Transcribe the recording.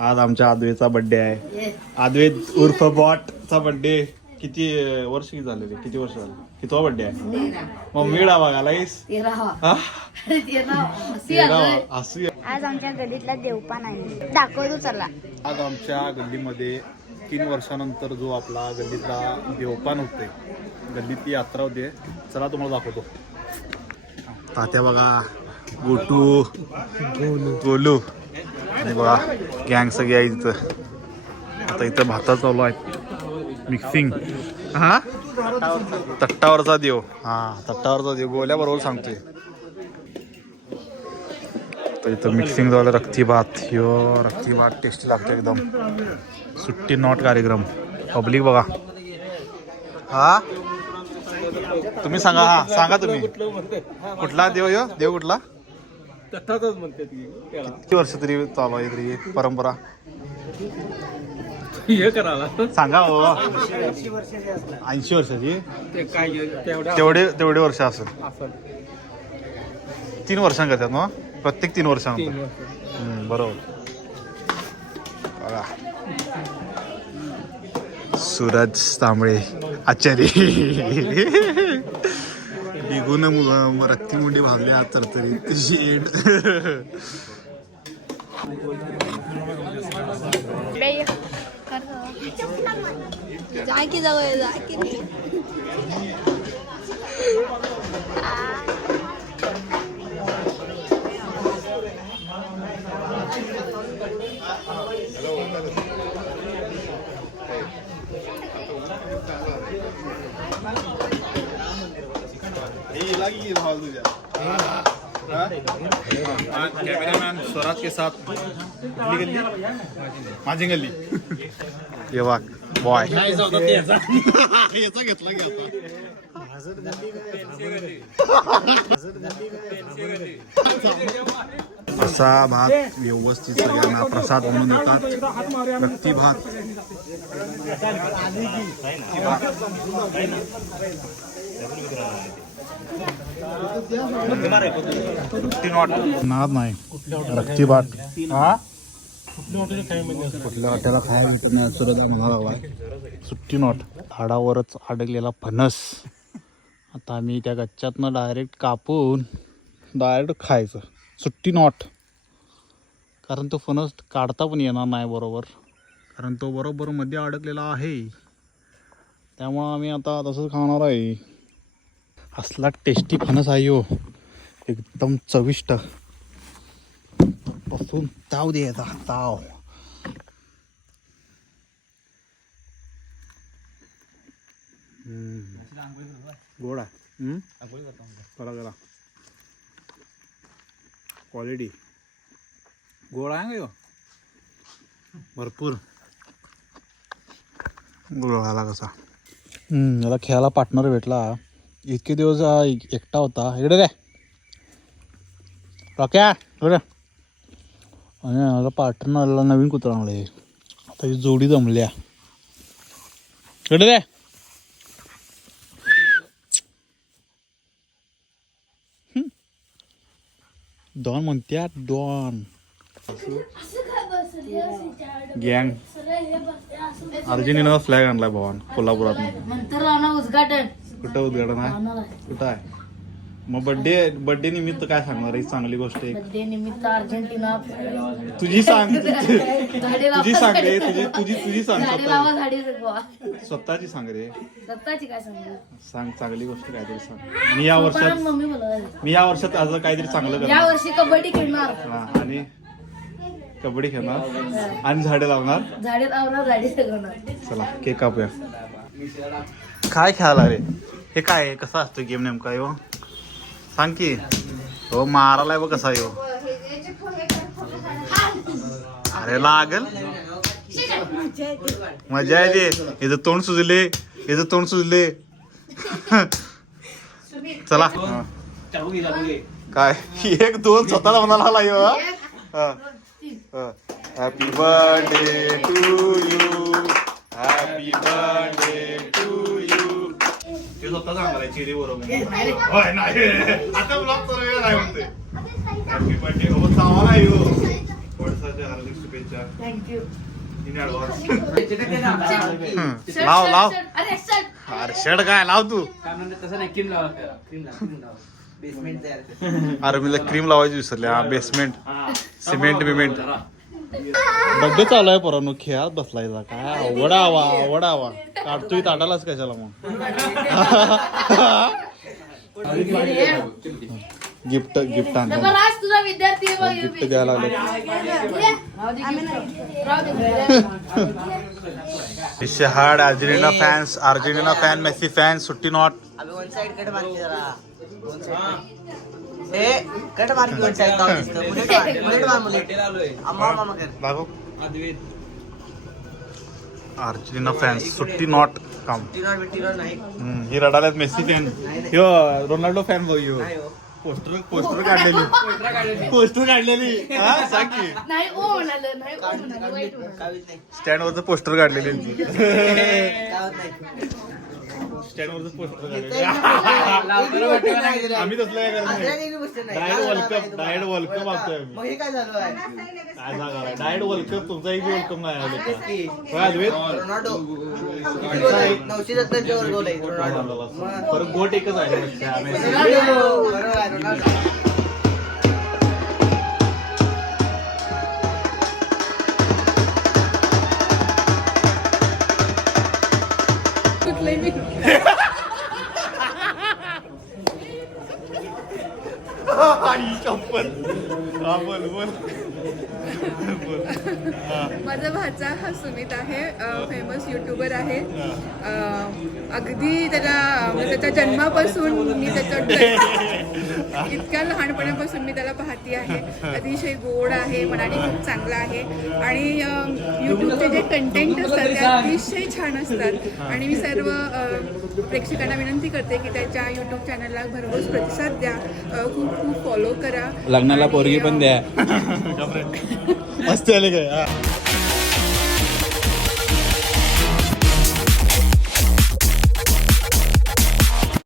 आज आमच्या आद्वेचा बर्थडे आहे. आद्वेत उर्फ बॉटचा बर्थडे. किती वर्ष किती झालेले? किती वर्ष झाले? कितवा बर्थडे आहे? मम्मी डावा घालाईस. आज आमच्या गल्लीतला देवपान आहे, दाखवतो चला. आज आमच्या गल्लीमध्ये 3 वर्षानंतर जो आपला गल्लीतला देवपान होते, गल्लीतली यात्रा होते, चला तुम्हाला दाखवतो. तात्या बघा, गोटू, गोलू आणि बघा गँग सगळी आहे इथं. आता इथं भाता चालू आहे, मिक्सिंग. हा, तट्टावरचा देव. हा, तट्टावरचा देव गोल्या बरोबर सांगतोय. तर इथं मिक्सिंग झालं. रक्ती भात, ह्यो रक्ती भात टेस्टी लागतो एकदम. सुट्टी नॉट कार्यक्रम. पब्लिक बघा. हा, तुम्ही सांगा. हा सांगा तुम्ही, कुठला देव ह्यो? देव कुठला? किती वर्ष तरी चालू आहे तरी परंपरा? सांगा हो. 80 वर्षाची. तेवढे वर्ष असेल. 3 वर्षांनी करतात ना, प्रत्येक 3 वर्षानंतर. बरोबर. बघा, सूरज तांबळे आचार्य निघून रक्ती मुंडी भाजल्या तर तरी शेड. जाय की जाऊया, जाय की नाही. कॅमेरामॅन स्वराज के साथ गल्ली माझी गल्ली. ये वाघ बॉय याचा घेतला की असा भात व्यवस्थित सगळ्यांना प्रसाद म्हणून देतात. रक्ती भात. नाद नाही रक्ती भात. हा, कुठल्या हॉटेलला खायला सुरदा म्हणा लागला. सुट्टी नॉट. झाडावरच अडकलेला फणस आता आम्ही त्या गच्च्यातनं डायरेक्ट कापून डायरेक्ट खायचं. सुट्टी नॉट. कारण तो फणस काढता पण येणार नाही बरोबर, कारण तो बरोबर मध्ये अडकलेला आहे. त्यामुळं आम्ही आता तसंच खाणार आहे. असला टेस्टी फणस आहे हो, एकदम चविष्ट. पासून ताव द्यायचा, ताव. गोडा करा करा क्वालिटी गोड आहे का भरपूर. गोड झाला कसा. याला खेळायला पार्टनर भेटला. इतके दिवस एकटा होता. इकडे रे रॉक्या, इकडे. आणि मला पार्टनरला नवीन कुत्रा आणले. आता ही जोडी जमल्या. इकडे रे. डॉन म्हणत्या डॉन. गँग अर्जेंटिनाचा फ्लॅग आणलाय भवान कोल्हापुरात. कुठं उद्घाटन आहे? कुठं आहे मग? बर्थडे निमित्त काय सांगणार? ही चांगली गोष्ट आहे. बर्थडे निमित्त अर्जेंटिना. तुझी सांग. तुझी सांग रे. तुझी सांग. स्वतःची सांग रे. स्वतःची काय सांगू? सांग चांगली गोष्ट काहीतरी सांग. मी या वर्षात आज काहीतरी चांगलं करणार. या वर्षी कबड्डी खेळणार. आणि कबड्डी खेळणार आणि झाडे लावणार. झाडे सगळणार. चला केक कापूया. काय खेळायला रे? हे काय आहे? कसा असतो गेम नेमका? यो सांग की. हो मारायला बघ कसा यो. अरे लागल. मजा येते. याचं तोंड सुजले. चला काय 1 2 स्वतःला म्हणाला लागला यो. Happy birthday to you. Happy birthday to you. ते स्वतः सांगणार आहे चिरी बरोबर. नाही आता ब्लॉग चालू नाही म्हणते. हॅपी बर्थडे हो चांगला आहे. हार्दिक शुभेच्छा. थँक्यू. In advance. लाव लाव अरे चल. अरे शेड काय लाव तू तसं नाही क्रीम लावा क्रीम लावा बेसमेंट तयार अरे मी क्रीम लावायची विसरले हा बेसमेंट सिमेंट बिमेंट बड्डे चालू आहे पोरांनो खेळात बसलाय काय वडावा काढतोय ताटालाच कशाला मग गिफ्ट आणतो आज तुझा विद्यार्थी गिफ्ट द्यायला लागले hard Argentina fan Messi fan सुट्टी नॉट अबे वन साइड कट मार के जरा वन साइड ए कट मार के वन साइड दाव इसका बुलेट मार अम्मा मामा कर दाखव अर्जेंटिना फॅन सुट्टी नॉट काम टिनॉट नाही ही रडाल्यात मेसी फॅन ह्यो रोनाल्डो फॅन बघ ह्यो नाही हो पोस्टर काढलेली हा सांग की नाही ओ म्हणालं नाही ओ म्हणालं वाईट म्हणालं. काहीच नाही स्टँड वरचं पोस्टर काढलेली काहीच नाही स्टँड वरचं पोस्टर काढलेली आम्ही तसलं काय करत नाही डायरेक्ट वर्ल्ड कप बघतोय आम्ही मग हे काय झालं आहे काय सांगायला डायरेक्ट वर्ल्ड कप तुमचा एक वर्ल्ड कप नाही आला का अद्वैत रोनाल्डो 970 वर गोल आहे रोनाल्डो परत गोट एकच आहे रोनाल्डो बरोबर आहे रोनाल्डो माझा भाचा हा सुमित आहे फेमस यूट्यूबर आहे अगदी त्याला म्हणजे त्याच्या जन्मापासून मी त्याच्या इतक्या लहानपणापासून मी त्याला पाहते आहे अतिशय गोड आहे मनाने खूप चांगला आहे आणि यूट्यूबचे जे कंटेंट असतात ते अतिशय छान असतात आणि मी सर्व प्रेक्षकांना विनंती करते की त्याच्या यूट्यूब चॅनलला भरघोस प्रतिसाद द्या खूप खूप फॉलो करा लग्नाला पोरगी पण द्या मस्त आले काय